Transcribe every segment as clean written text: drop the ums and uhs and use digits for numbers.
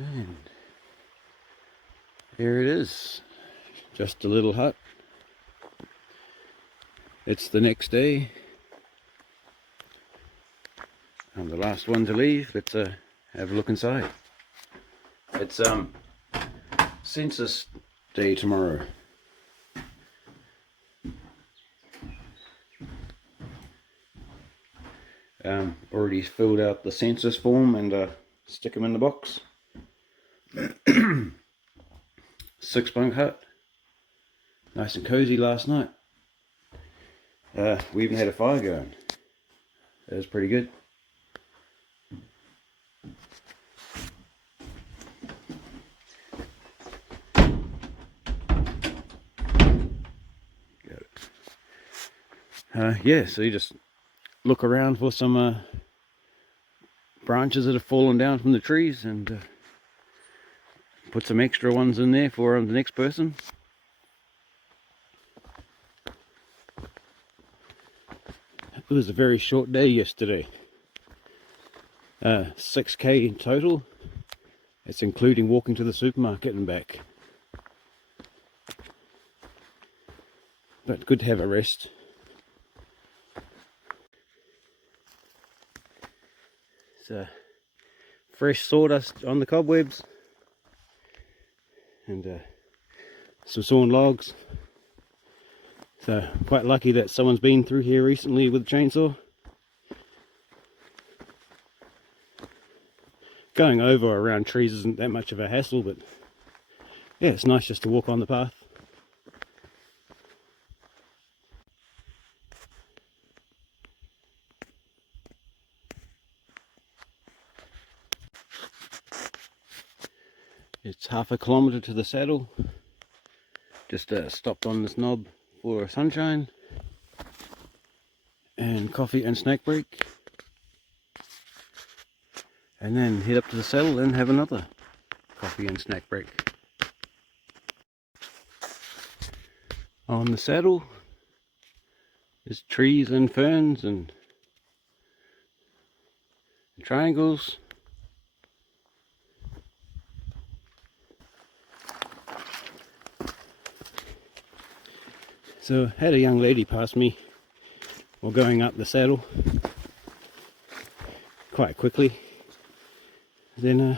And here it is, just a little hut. It's the next day. I'm the last one to leave. Let's have a look inside. It's census day tomorrow. Already filled out the census form and stick them in the box. 6-bunk hut. Nice and cozy last night. We even had a fire going. It was pretty good. Yeah, so you just look around for some branches that have fallen down from the trees and put some extra ones in there for the next person. It was a very short day yesterday. 6k in total. It's including walking to the supermarket and back. But good to have a rest. Fresh sawdust on the cobwebs and some sawn logs. So quite lucky that someone's been through here recently with a chainsaw. Going over around trees isn't that much of a hassle, but yeah, it's nice just to walk on the path. It's half a kilometre to the saddle. Just stopped on this knob for sunshine and coffee and snack break, and then head up to the saddle and have another coffee and snack break. On the saddle is trees and ferns and triangles. So had a young lady pass me while going up the saddle quite quickly. Then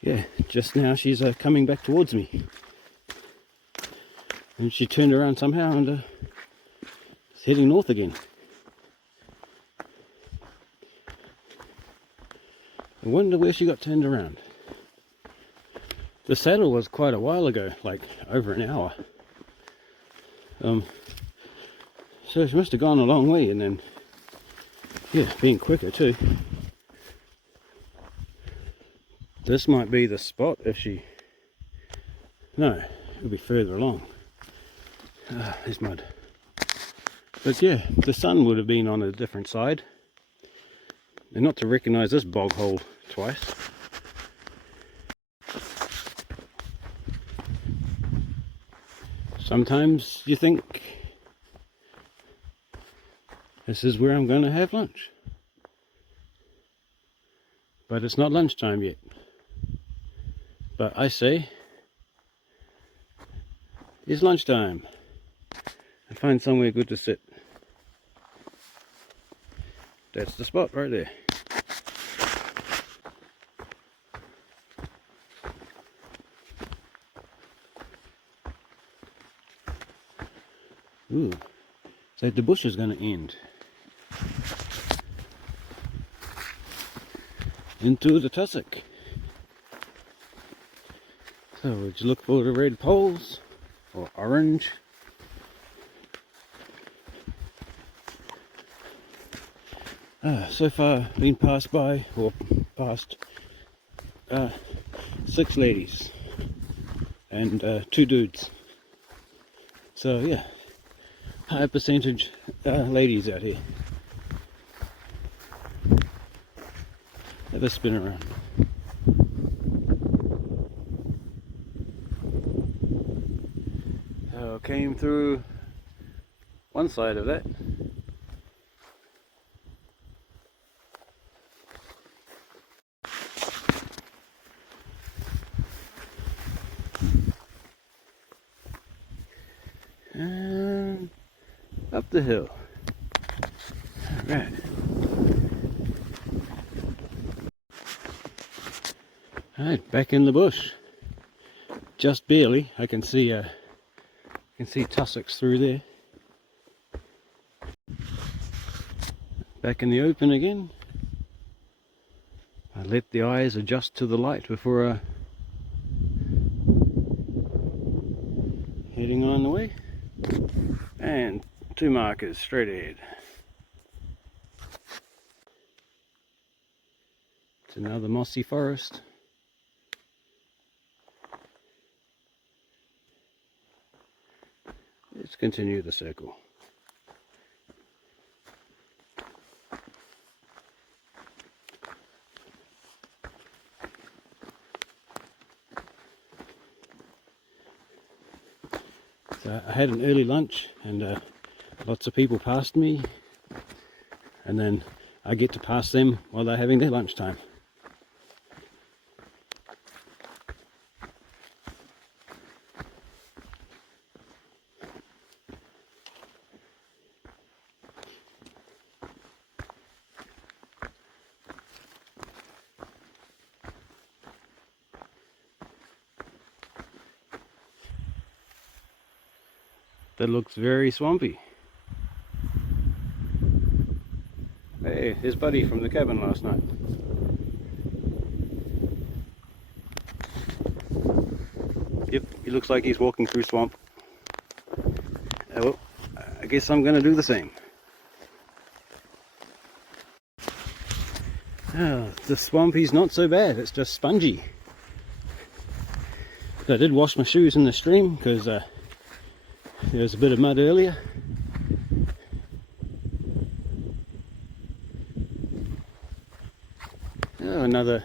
yeah, just now she's coming back towards me, and she turned around somehow and is heading north again. I wonder where she got turned around. The saddle was quite a while ago, like over an hour. So she must have gone a long way, and then, yeah, being quicker too. This might be the spot if she... No, it'll be further along. There's mud. But yeah, the sun would have been on a different side. And not to recognise this bog hole twice. Sometimes you think this is where I'm going to have lunch, but it's not lunchtime yet. But I say it's lunchtime and find somewhere good to sit. That's the spot right there. Ooh, it's like the bush is going to end into the tussock. So would you look for the red poles or orange? So far been passed by, or past 6 ladies and 2 dudes. So yeah, high percentage ladies out here. Have a spin around. So came through one side of that. Up the hill. Alright. Alright, back in the bush. Just barely. I can see tussocks through there. Back in the open again. I let the eyes adjust to the light before heading on the way. And 2 markers straight ahead. It's another mossy forest. Let's continue the circle. So I had an early lunch and lots of people passed me, and then I get to pass them while they're having their lunchtime. That looks very swampy. Hey, here's Buddy from the cabin last night. Yep, he looks like he's walking through swamp. Well, I guess I'm going to do the same. The swampy's not so bad, it's just spongy. I did wash my shoes in the stream because there was a bit of mud earlier. Oh, another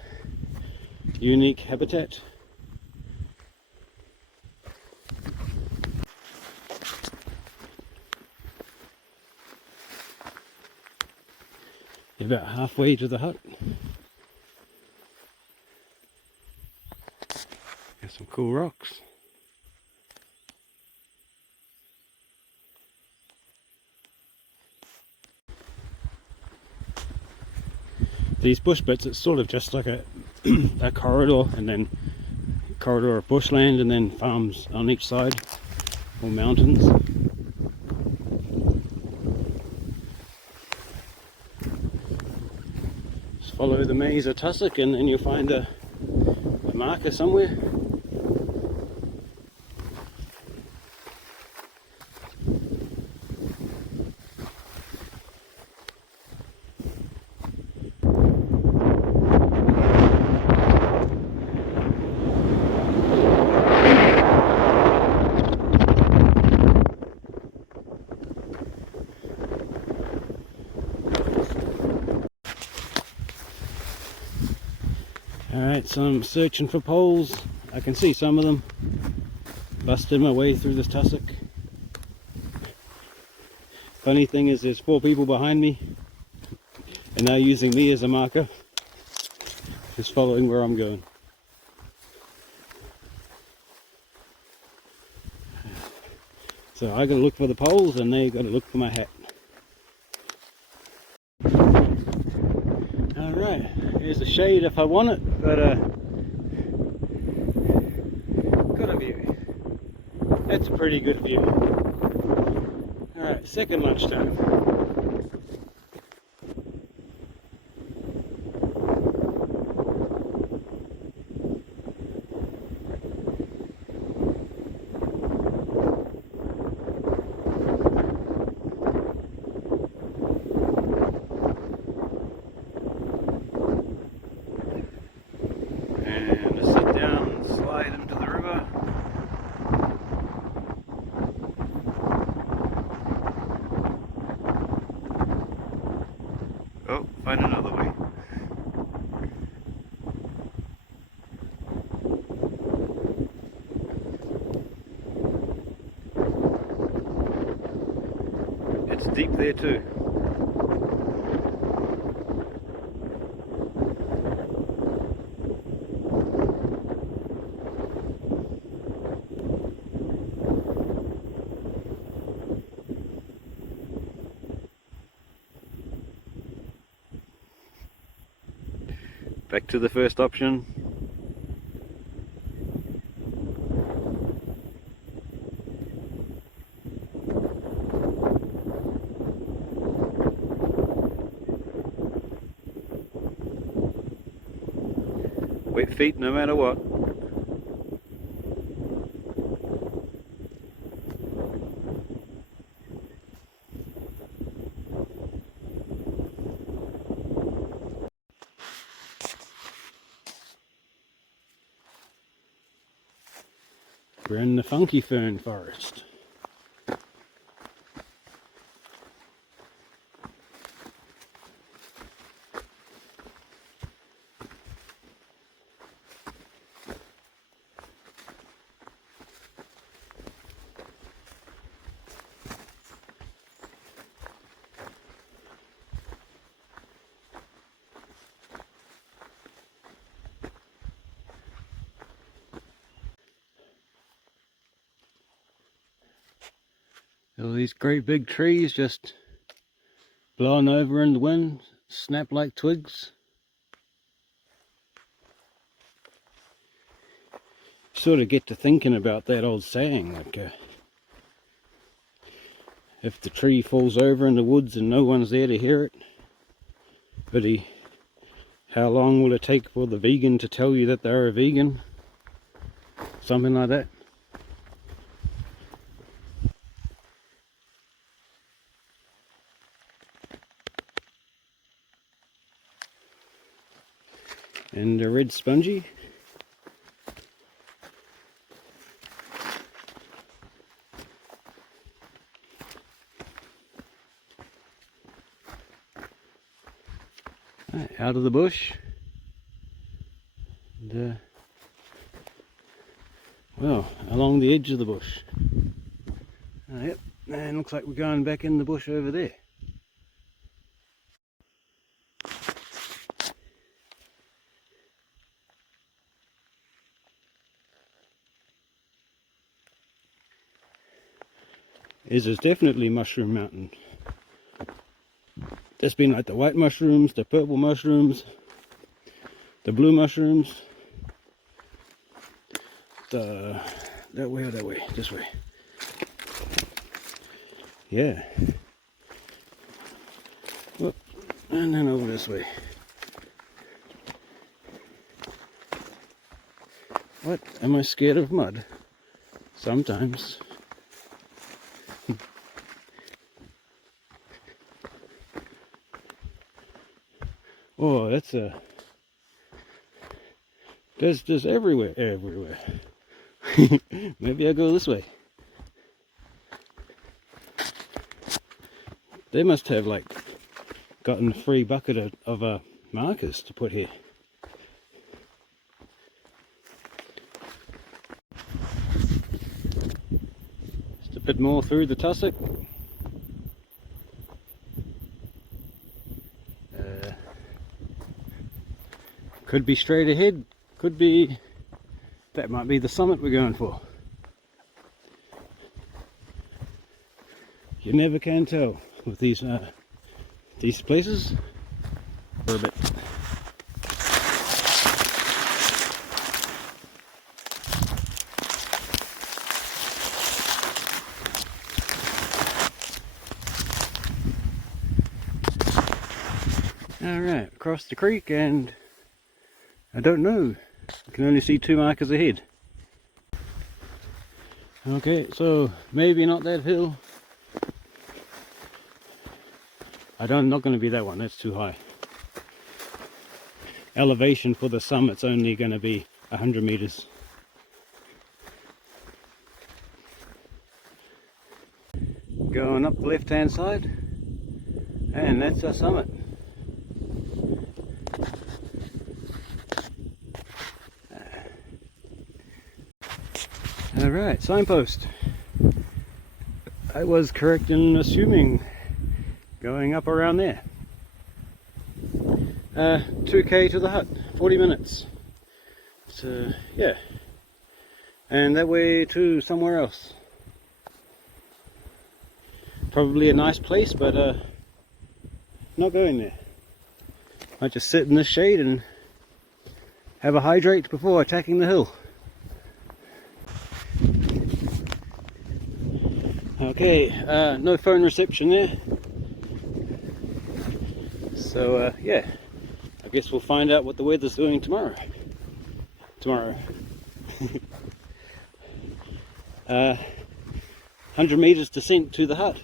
unique habitat. About halfway to the hut. Got some cool rocks. These bush bits, it's sort of just like a a corridor, and then corridor of bushland, and then farms on each side, or mountains. Just follow the maze of tussock, and then you'll find a marker somewhere. Alright, so I'm searching for poles. I can see some of them. Busted my way through this tussock. Funny thing is there's 4 people behind me and they're using me as a marker. Just following where I'm going. So I gotta look for the poles and they gotta look for my hat. Alright, here's the shade if I want it, but got a view. That's a pretty good view. Alright, second lunchtime. Oh, find another way. It's deep there too. Back to the first option. Wet feet no matter what. We're in the funky fern forest. All these great big trees just blowing over in the wind, snap like twigs. Sort of get to thinking about that old saying, like if the tree falls over in the woods and no one's there to hear it, how long will it take for the vegan to tell you that they're a vegan? Something like that. And a red spongy. Right, out of the bush. And, well, along the edge of the bush. Yep, and looks like we're going back in the bush over there. This is definitely Mushroom Mountain. There's been like the white mushrooms, the purple mushrooms, the blue mushrooms, that way or that way, this way. Yeah. Whoop. And then over this way. What? Am I scared of mud? Sometimes. Oh, that's there's just everywhere. Maybe I'll go this way. They must have like gotten a free bucket of markers to put here. Just a bit more through the tussock. Could be straight ahead, could be, that might be the summit we're going for. You never can tell with these places for a bit. Alright, across the creek, and I don't know, I can only see 2 markers ahead. Okay, so maybe not that hill. I'm not going to be that one, that's too high. Elevation for the summit's only going to be 100 meters. Going up the left hand side, and that's our summit. Alright, signpost. I was correct in assuming going up around there. 2k to the hut, 40 minutes. So, yeah. And that way to somewhere else. Probably a nice place, but not going there. I just sit in the shade and have a hydrate before attacking the hill. Okay, no phone reception there. So yeah, I guess we'll find out what the weather's doing tomorrow. 100 meters descent to the hut.